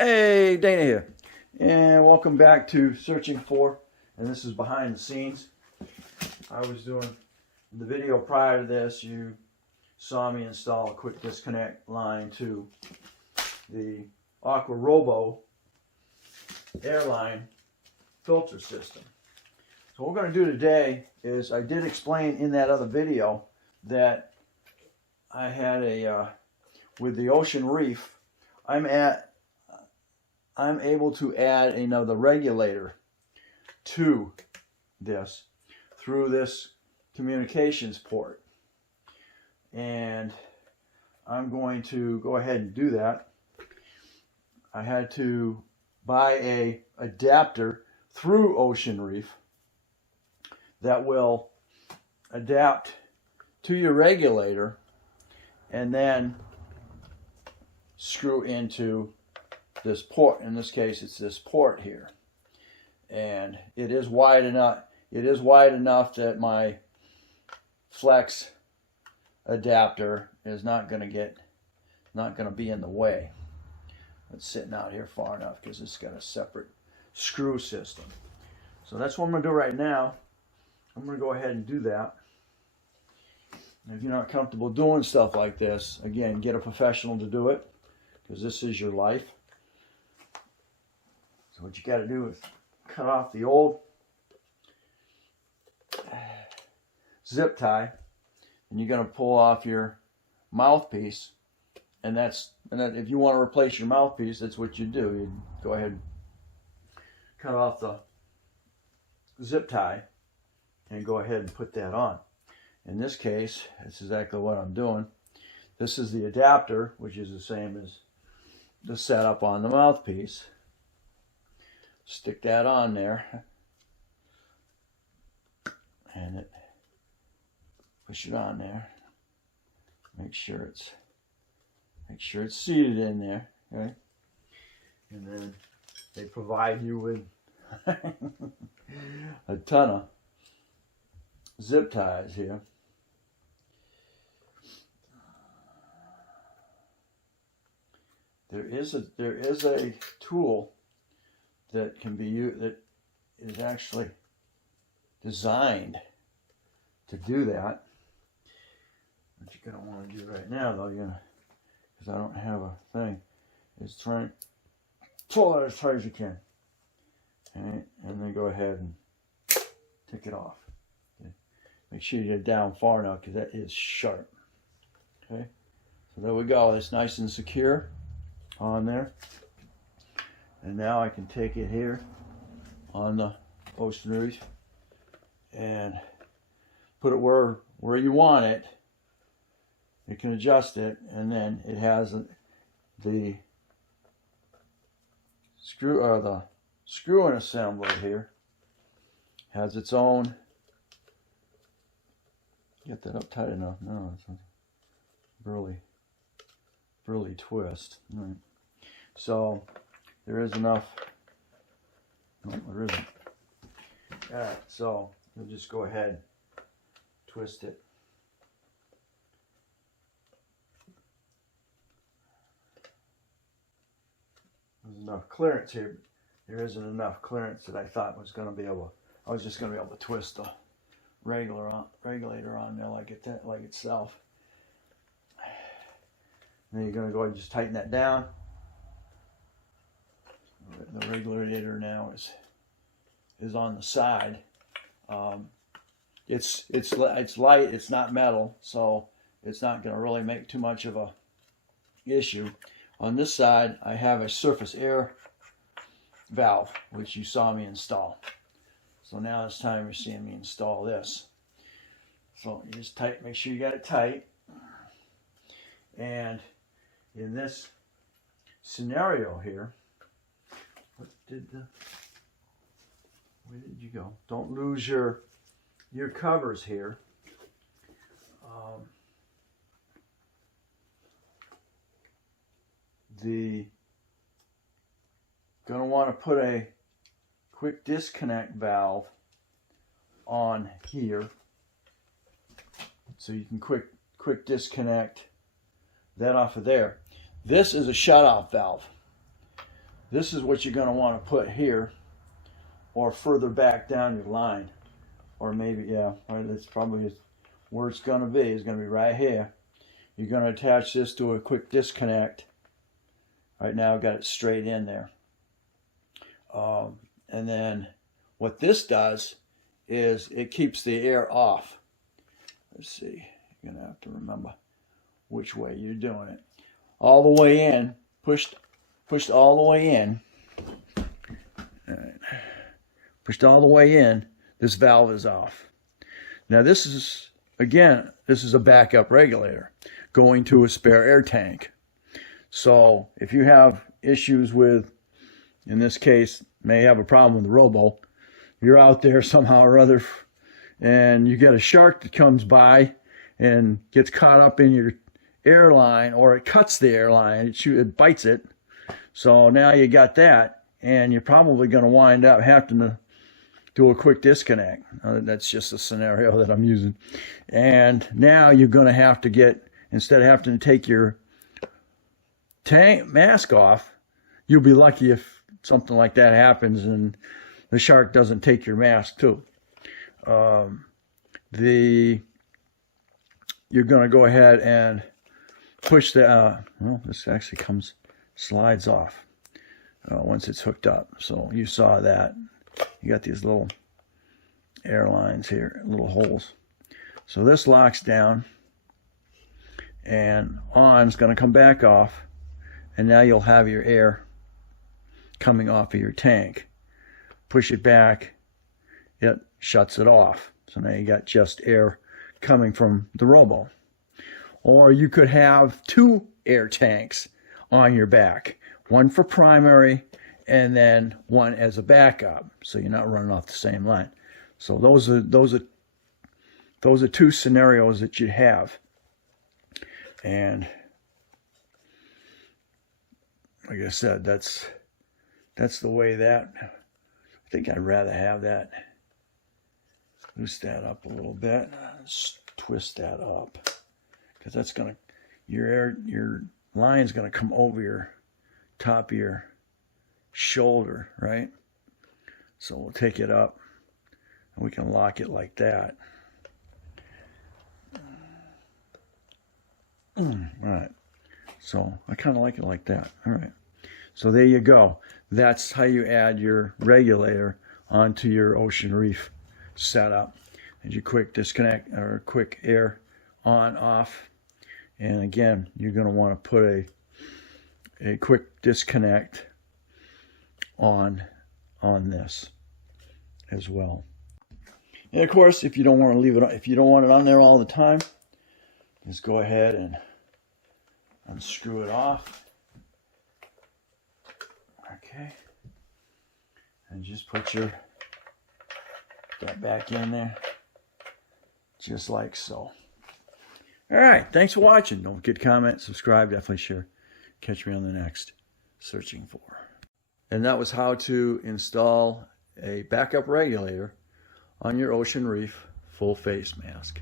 Hey, Dana here, and welcome back to Searching For, and this is behind the scenes. I was doing the video prior to this. You saw me install a quick disconnect line to the Aqua Robo airline filter system. So what we're going to do today is, I did explain in that other video that I had with the Ocean Reef, I'm able to add another regulator to this through this communications port, and I'm going to go ahead and do that. I had to buy a adapter through Ocean Reef that will adapt to your regulator and then screw into this port. In this case, it's this port here, and it is wide enough. It is wide enough that my flex adapter is not going to be in the way. It's sitting out here far enough because it's got a separate screw system. So that's what I'm going to do right now. I'm going to go ahead and do that. And if you're not comfortable doing stuff like this, again, get a professional to do it, because this is your life. So what you got to do is cut off the old zip tie, and you're going to pull off your mouthpiece, and if you want to replace your mouthpiece, that's what you do. You go ahead and cut off the zip tie and go ahead and put that on. In this case, that's exactly what I'm doing. This is the adapter, which is the same as the setup on the mouthpiece. Stick that on there, and push it on there. Make sure it's seated in there, okay? And then they provide you with a ton of zip ties here. There is a tool that can be used, that is actually designed to do that. What you're going to want to do right now, though, because I don't have a thing, is try and pull it as hard as you can. Okay? And then go ahead and take it off. Okay? Make sure you get it down far enough, because that is sharp. Okay? So there we go. It's nice and secure on there. And now I can take it here on the Ocean Reef and put it where you want it. You can adjust it, and then it has the screw-in assembly here. Has its own. Get that up tight enough. No, it's a burly twist. All right. So there is enough. No, there isn't. All right, so we'll just go ahead and twist it. There's enough clearance here. There isn't enough clearance that I thought was going to be able. I was just going to be able to twist the regulator on there like itself. Then you're going to go ahead and just tighten that down. The regulator now is on the side. It's light. It's not metal, so it's not going to really make too much of a issue. On this side, I have a surface air valve, which you saw me install. So now it's time you're seeing me install this. So you just make sure you got it tight. And in this scenario here, where did you go? Don't lose your covers here. Gonna want to put a quick disconnect valve on here, so you can quick disconnect that off of there. This is a shutoff valve. this is what you're going to want to put here, or further back down your line, or maybe, yeah, that's probably where it's going to be. It's going to be right here. You're going to attach this to a quick disconnect. Right now I've got it straight in there. And then what this does is it keeps the air off. Let's see, you're going to have to remember which way you're doing it. All the way in, pushed all the way in. All right. Pushed all the way in, this valve is off. Now this is, again, this is a backup regulator going to a spare air tank. So if you have issues with, in this case, may have a problem with the robo, you're out there somehow or other and you get a shark that comes by and gets caught up in your airline, or it cuts the airline, it bites it. So now you got that, and you're probably going to wind up having to do a quick disconnect. That's just a scenario that I'm using. And now you're going to have to get, instead of having to take your tank mask off, you'll be lucky if something like that happens and the shark doesn't take your mask too. You're going to go ahead and push the, well, this actually slides off once it's hooked up. So you saw that. You got these little air lines here, little holes. So this locks down, and on's going to come back off, and now you'll have your air coming off of your tank. Push it back, it shuts it off. So now you got just air coming from the robo. Or you could have two air tanks on your back, one for primary and then one as a backup, so you're not running off the same line. So those are two scenarios that you have. And like I said, that's the way that, I think I'd rather have that. Loose that up a little bit. Let's twist that up, because that's gonna, your line's gonna come over your top of your shoulder, right? So we'll take it up and we can lock it like that. All right. So I kind of like it like that. All right. So there you go. That's how you add your regulator onto your Ocean Reef setup. And you quick disconnect, or quick air on, off. And again, you're going to want to put a quick disconnect on this as well. And of course, if you don't want to leave it, if you don't want it on there all the time, just go ahead and unscrew it off. Okay. And just put that back in there, just like so. All right, thanks for watching. Don't forget to comment, subscribe, definitely share. Catch me on the next Searching For. And that was how to install a backup regulator on your Ocean Reef full face mask.